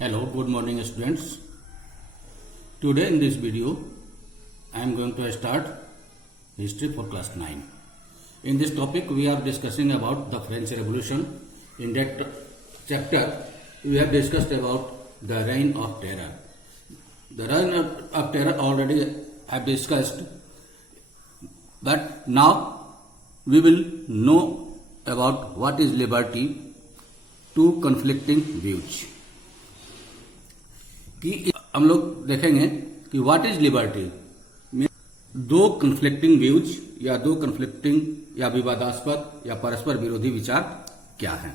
Hello, good morning students. Today in this video I am going to start history for class 9. In this topic we are discussing about the French Revolution. In that chapter we have discussed about the reign of terror. The reign of terror already I have discussed, but now we will know about what is liberty, two conflicting views. कि हम लोग देखेंगे कि what is liberty में दो conflicting views या दो conflicting या विवादास्पद या परस्पर विरोधी विचार क्या हैं।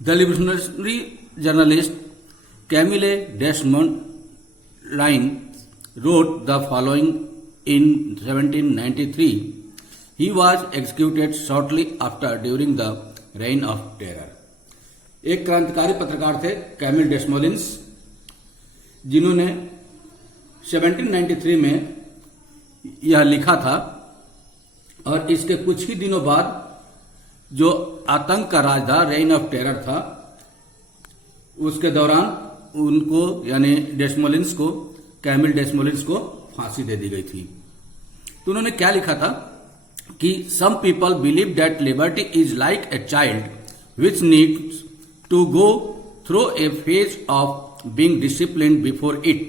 The revolutionary journalist Camille Desmond wrote the following in 1793. He was executed shortly after during the reign of terror. एक क्रांतिकारी पत्रकार थे कैमिल डेसमोलिन्स, जिन्होंने 1793 में यह लिखा था और इसके कुछ ही दिनों बाद जो आतंक का राज था, रेन ऑफ टेरर था, उसके दौरान उनको यानी डेसमोलिन्स को, कैमिल डेसमोलिन्स को फांसी दे दी गई थी। तो उन्होंने क्या लिखा था कि some people believe that liberty is like a child which needs to go through a phase of being disciplined before it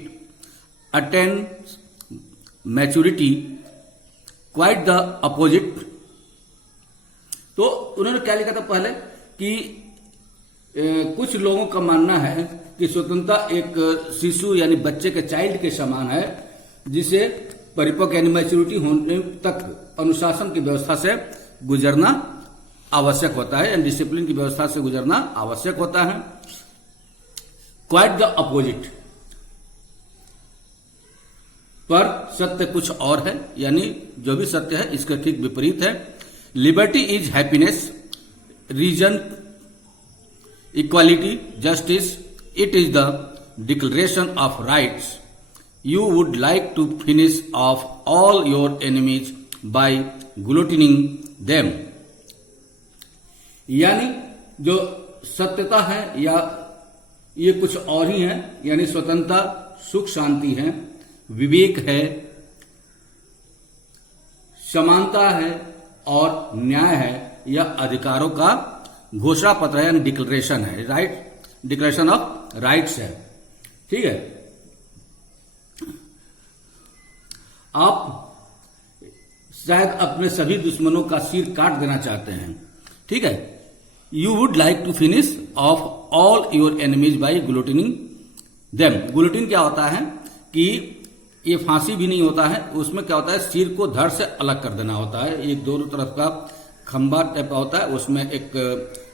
attains maturity, quite the opposite. तो उन्होंने क्या लिखा था पहले कि कुछ लोगों का मानना है कि स्वतंत्रता एक शिशु यानी बच्चे के चाइल्ड के समान है, जिसे परिपक्व यानी मैच्योरिटी होने तक अनुशासन की व्यवस्था से गुजरना आवश्यक होता है, एंड डिसिप्लिन की व्यवस्था से गुजरना आवश्यक होता है। क्वाइट द अपोजिट, पर सत्य कुछ और है, यानी जो भी सत्य है इसके ठीक विपरीत है। Liberty is happiness, reason, equality, justice, it is the declaration of rights. You would like to finish off all your enemies by guillotining them. यानी जो सत्यता है या ये कुछ और ही है, यानी स्वतंत्रता, सुख शांति है, विवेक है, समानता है और न्याय है, यह अधिकारों का घोषणा पत्र है, यानी डिक्लेरेशन है, राइट, डिक्लेरेशन ऑफ राइट्स है। ठीक है, आप शायद अपने सभी दुश्मनों का सिर काट देना चाहते हैं। ठीक है, you would like to finish off all your enemies by guillotining them. Guillotine क्या होता है कि ये फांसी भी नहीं होता है, उसमें क्या होता है, सिर को धड़ से अलग कर देना होता है। एक दोनों तरफ का खंबा टाइप का होता है, उसमें एक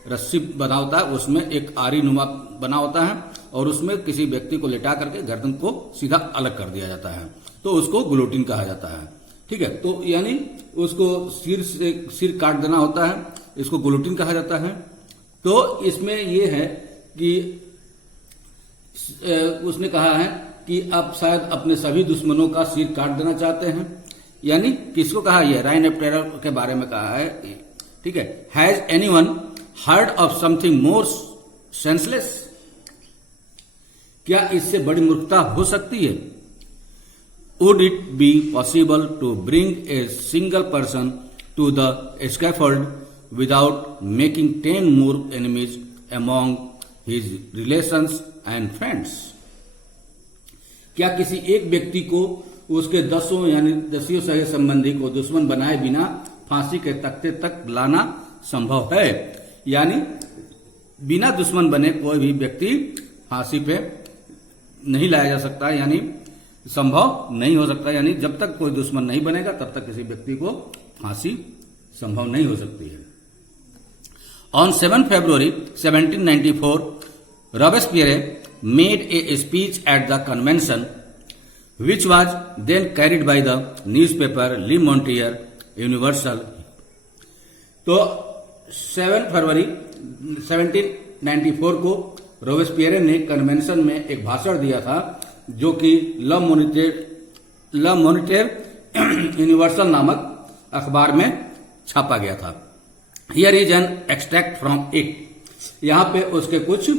रस्सी बना होता है, उसमें एक आरी नुमा बना होता है और उसमें किसी व्यक्ति को लेटा करके गर्दन को सीधा अलग कर दिया जाता है, तो उसको गुलोटिन कहा जाता है। ठीक है, तो यानी उसको सिर काट देना होता है, इसको गुलोटिन कहा जाता है। तो इसमें यह है कि उसने कहा है कि आप शायद अपने सभी दुश्मनों का सिर काट देना चाहते हैं, यानी किसको कहा, यह राइन ऑफ टेरर के बारे में कहा है। ठीक है, has anyone heard of something more senseless, क्या इससे बड़ी मूर्खता हो सकती है। Would it be possible to bring a single person to the scaffold without making 10 more enemies among his relations and friends? क्या किसी एक व्यक्ति को उसके दसियों सगे संबंधी को दुश्मन बनाए बिना फांसी के तख्ते तक लाना संभव है। यानी बिना दुश्मन बने कोई भी व्यक्ति फांसी पे नहीं लाया जा सकता, यानी संभव नहीं हो सकता, यानी जब तक कोई दुश्मन नहीं बनेगा तब तक किसी व्यक्ति को फांसी संभव नहीं हो सकती है। On 7 February 1794 Robespierre made a speech at the convention which was then carried by the newspaper Le Moniteur Universal. तो 7 फरवरी 1794 को रॉबेस्पियर ने कन्वेंशन में एक भाषण दिया था, जो कि ल मॉनिटर यूनिवर्सल नामक अखबार में छापा गया था। Here is an extract from it, यहाँ पे उसके कुछ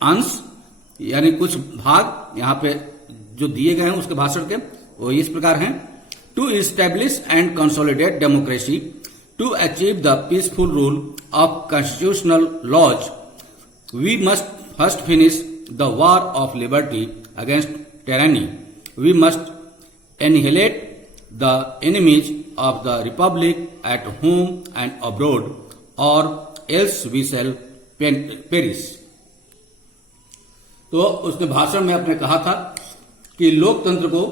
अंश यानी कुछ भाग यहाँ पे जो दिए गए हैं उसके भाषण के वो इस प्रकार हैं। To establish and consolidate democracy, to achieve the peaceful rule of constitutional laws, we must first finish the war of liberty against tyranny. We must annihilate the enemies of the republic at home and abroad, or else we shall perish. तो उसने भाषण में अपने कहा था कि लोकतंत्र को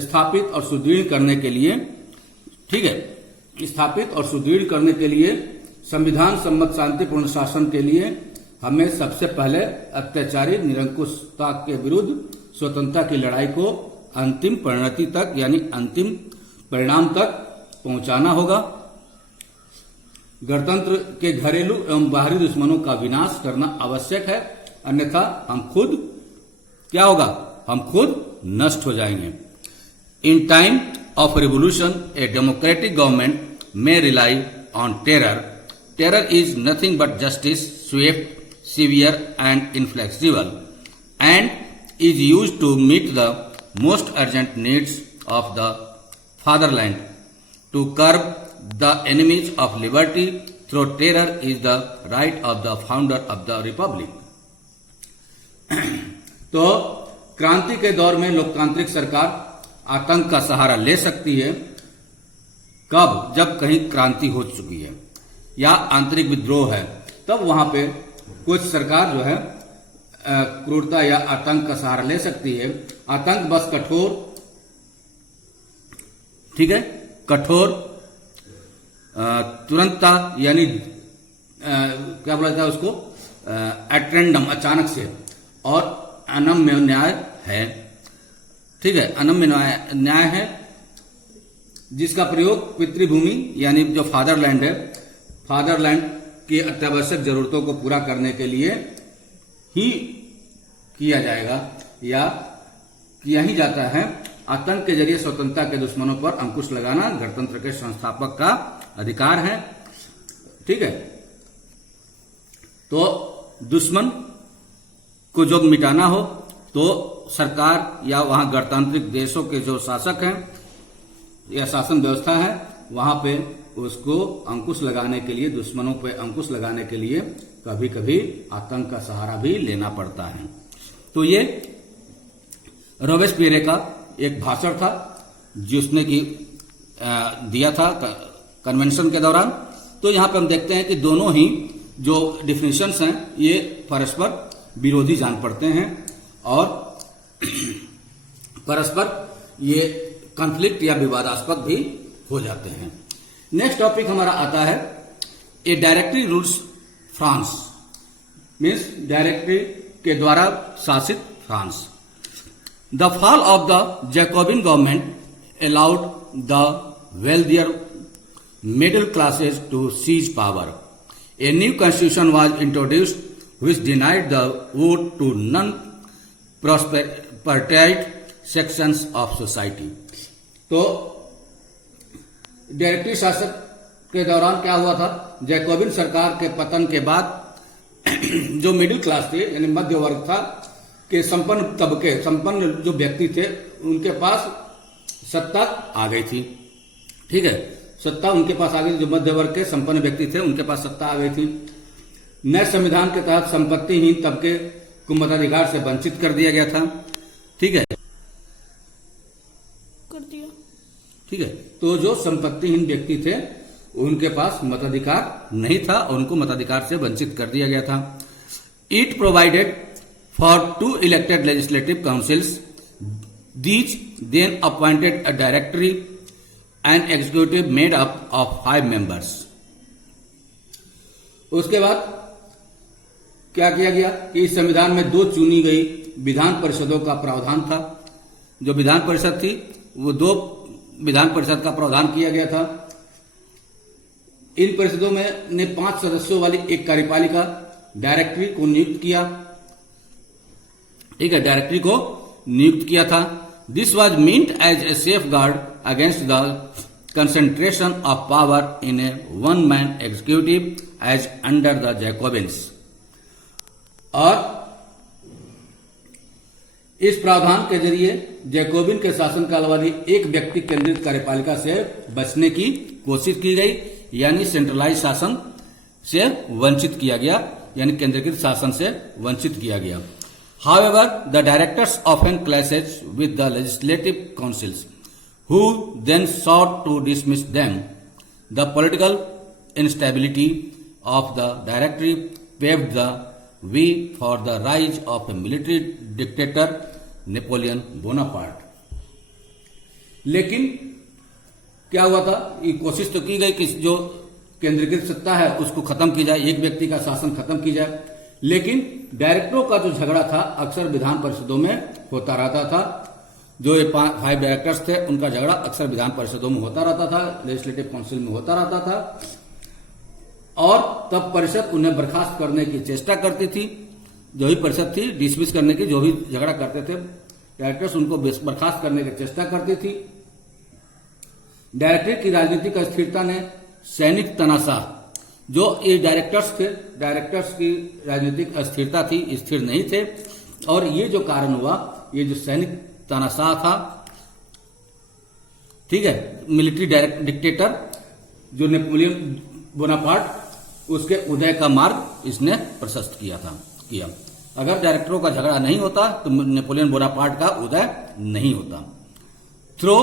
स्थापित और सुदृढ़ करने के लिए, ठीक है, स्थापित और सुदृढ़ करने के लिए संविधान सम्मत शांतिपूर्ण शासन के लिए हमें सबसे पहले अत्याचारी निरंकुशता के विरुद्ध स्वतंत्रता की लड़ाई को अंतिम परिणति तक यानी अंतिम परिणाम तक पहुंचाना होगा। गणतंत्र के घरेलू एवं बाहरी दुश्मनों का विनाश करना आवश्यक है, अन्यथा हम खुद क्या होगा, हम खुद नष्ट हो जाएंगे। In time of revolution a democratic government may rely on terror. Terror is nothing but justice, Swift, severe and inflexible, and is used to meet the most urgent needs of the fatherland. To curb the enemies of liberty through terror is the right of the founder of the republic. तो क्रांति के दौर में लोकतांत्रिक सरकार आतंक का सहारा ले सकती है। कब? जब कहीं क्रांति हो चुकी है या आंतरिक विद्रोह है, तब वहां पे कुछ सरकार जो है क्रूरता या आतंक का सहारा ले सकती है। आतंक बस कठोर, ठीक है, कठोर तुरंतता यानी क्या बोला जाता है उसको, एट रैंडम, अचानक से, और अनम्य न्याय है, ठीक है, अनम्य न्याय है जिसका प्रयोग पितृभूमि यानी जो फादरलैंड है, फादरलैंड की अत्यावश्यक जरूरतों को पूरा करने के लिए ही किया जाएगा या किया ही जाता है। आतंक के जरिए स्वतंत्रता के दुश्मनों पर अंकुश लगाना गणतंत्र के संस्थापक का अधिकार है, ठीक है। तो दुश्मन को जब मिटाना हो तो सरकार या वहां गणतांत्रिक देशों के जो शासक हैं या शासन व्यवस्था है वहां पे उसको अंकुश लगाने के लिए, दुश्मनों पे अंकुश लगाने के लिए कभी कभी आतंक का सहारा भी लेना पड़ता है। तो ये रोबेस्पियर का एक भाषण था जिसने की दिया था कन्वेंशन के दौरान। तो यहां पे हम देखते हैं कि दोनों ही जो डिफिनेशंस हैं ये परस्पर विरोधी जान पड़ते हैं और परस्पर ये कॉन्फ्लिक्ट या विवादास्पद भी हो जाते हैं। नेक्स्ट टॉपिक हमारा आता है a directory rules France, means directory के द्वारा शासित फ्रांस। The fall of the Jacobin government allowed the wealthier middle classes to seize power. A new constitution was introduced which denied the vote to non-prosperite sections of society। तो directory शासक के दौरान क्या हुआ था, जैकोबिन सरकार के पतन के बाद जो मिडिल क्लास थे यानी मध्य वर्ग था के संपन्न तबके, संपन्न जो व्यक्ति थे उनके पास सत्ता आ गई थी, ठीक है, सत्ता उनके पास आ गई। जो मध्य वर्ग के संपन्न व्यक्ति थे उनके पास सत्ता आ गई थी। नए संविधान के तहत संपत्तिहीन तबके को मताधिकार से वंचित कर दिया गया था, ठीक है, कर दिया, ठीक है। तो जो संपत्तिहीन व्यक्ति थे उनके पास मताधिकार नहीं था, उनको मताधिकार से वंचित कर दिया गया था। It provided for 2 elected legislative councils, these then appointed a directory and executive made up of 5 members. उसके बाद क्या किया गया कि इस संविधान में 2 चुनी गई विधान परिषदों का प्रावधान था। जो विधान परिषद थी वो 2 विधान परिषद का प्रावधान किया गया था। इन परिषदों में ने 5 सदस्यों वाली एक कार्यपालिका डायरेक्टरी को नियुक्त किया, ठीक है, डायरेक्टरी को नियुक्त किया था। This was meant as a safeguard against the concentration of power in a one-man executive as under the Jacobins। और इस प्रावधान के जरिए जैकोबिन के शासनकाल वाली एक व्यक्ति केंद्रित कार्यपालिका से बचने की कोशिश की गई, यानी सेंट्रलाइज शासन से वंचित किया गया, यानी केंद्रीकृत शासन से वंचित किया गया। However, the directors often clashes with the legislative councils, who then sought to dismiss them. The political instability of the directory paved the way for the rise of a military dictator, Napoleon Bonaparte. लेकिन क्या हुआ था, ये कोशिश तो की गई कि जो केंद्रीकृत सत्ता है उसको खत्म की जाए, एक व्यक्ति का शासन खत्म की जाए, लेकिन डायरेक्टरों का जो झगड़ा था अक्सर विधान परिषदों में होता रहता था। जो ये 5 डायरेक्टर्स थे उनका झगड़ा अक्सर विधान परिषदों में होता रहता था, लेजिस्लेटिव काउंसिल में होता रहता था, और तब परिषद उन्हें बर्खास्त करने की चेष्टा करती थी। जो भी परिषद थी डिसमिस करने की, जो भी झगड़ा करते थे डायरेक्टर्स उनको बर्खास्त करने की चेष्टा करती थी। डायरेक्टरेट की राजनीतिक अस्थिरता ने सैनिक तनाशाह, जो ये डायरेक्टर्स की राजनीतिक अस्थिरता थी, स्थिर नहीं थे, और ये जो कारण हुआ, ये जो सैनिक तानाशाह था, ठीक है, मिलिट्री डिक्टेटर जो नेपोलियन बोनापार्ट, उसके उदय का मार्ग इसने प्रशस्त किया। अगर डायरेक्टरों का झगड़ा नहीं होता तो नेपोलियन बोनापार्ट का उदय नहीं होता। Through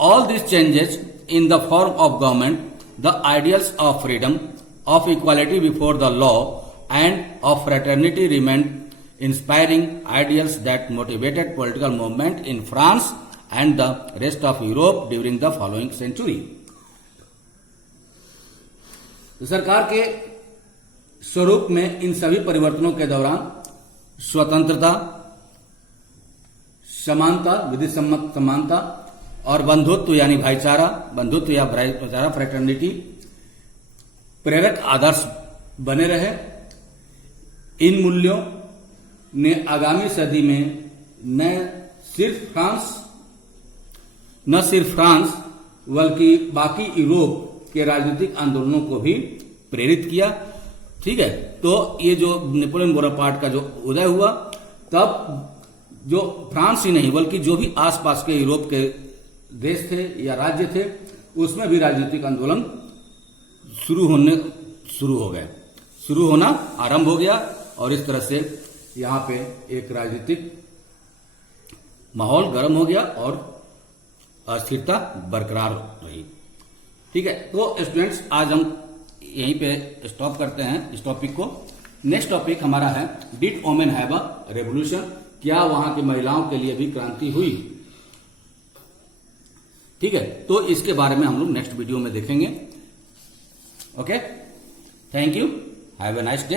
all this changes in the form of government, the ideals of freedom, of equality before the law, and of fraternity remained inspiring ideals that motivated political movement in France and the rest of Europe during the following century. सरकार के स्वरूप में इन सभी परिवर्तनों के दौरान स्वतंत्रता, समानता, विधि सम्मत समानता और बंधुत्व यानी भाईचारा, बंधुत्व या भाईचारा फ्रेटर्निटी प्रेरक आदर्श बने रहे। इन मूल्यों ने आगामी सदी में न सिर्फ फ्रांस बल्कि बाकी यूरोप के राजनीतिक आंदोलनों को भी प्रेरित किया। ठीक है, तो ये जो नेपोलियन बोनापार्ट का जो उदय हुआ, तब जो फ्रांस ही नहीं बल्कि जो भी आसपास के यूरोप के देश थे या राज्य थे, उसमें भी राजनीतिक आंदोलन शुरू होना आरंभ हो गया, और इस तरह से यहाँ पे एक राजनीतिक माहौल गर्म हो गया और अस्थिरता बरकरार रही। ठीक है, तो स्टूडेंट्स आज हम यहीं पे स्टॉप करते हैं इस टॉपिक को। नेक्स्ट टॉपिक हमारा है did women have a revolution, क्या वहां की महिलाओं के लिए भी क्रांति हुई। ठीक है, तो इसके बारे में हम लोग नेक्स्ट वीडियो में देखेंगे। Okay, thank you, have a nice day.